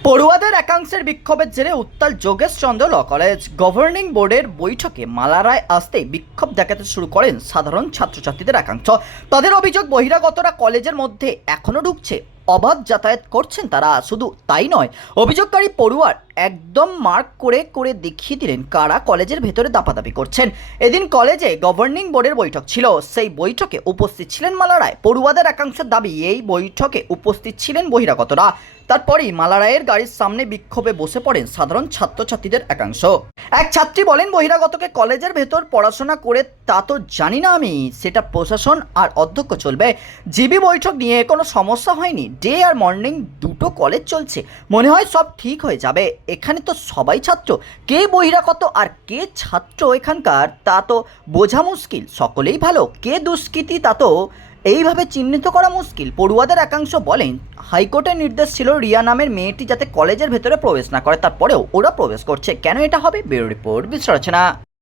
পড়ুয়াদের একাংশের বিক্ষোভের জেরে উত্তাল Jogesh Chandra law college governing বোর্ডের বৈঠকে মালারায় আসতে বিক্ষোভ দেখাতে শুরু করেন সাধারণ ছাত্রছাত্রীদের একাংশ। তাদের অভিযোগ, বহিরাগতরা কলেজের মধ্যে এখনও ঢুকছে অবাধ যাতায়াত করছেন তারা, শুধু তাই নয়, অভিযোগকারী পড়ুয়ার একদম মার্ক করে করে দেখিয়ে দিলেন কারা কলেজের ভেতরে দাপাদাপি করছেন। এদিন কলেজে গভর্নিং বোর্ডের বৈঠক ছিল, সেই বৈঠকে উপস্থিত ছিলেন মালারায়। পড়ুয়াদের একাংশের দাবি, এই বৈঠকে উপস্থিত ছিলেন বহিরাগতরা। তারপরেই মালা মালারায়ের গাড়ির সামনে বিক্ষোভে বসে পড়েন সাধারণ ছাত্রছাত্রীদের একাংশ। এক ছাত্রী বলেন, বহিরাগতকে কলেজের ভেতর পড়াশোনা করে তা তো জানি না আমি। সেটা প্রশাসন আর অধ্যক্ষ চলবে। জিবি বৈঠক নিয়ে কোনো সমস্যা হয়নি। ডে আর মর্নিং দুটো কলেজ চলছে। মনে হয় সব ঠিক হয়ে যাবে। এখানে তো সবাই ছাত্র। কে বহিরাগত আর কে ছাত্র এখানকার তা তো বোঝা মুশকিল। সকলেই ভালো। কে দুষ্কৃতী তা তো এইভাবে চিহ্নিত করা মুশকিল। পড়ুয়াদের একাংশ বলেন, হাইকোর্টের নির্দেশ ছিল রিয়া নামের মেয়েটি যাতে কলেজের ভেতরে প্রবেশ না করে, তারপরেও ওরা প্রবেশ করছে। কেন এটা হবে? Bureau report, বিশ্লেষণা।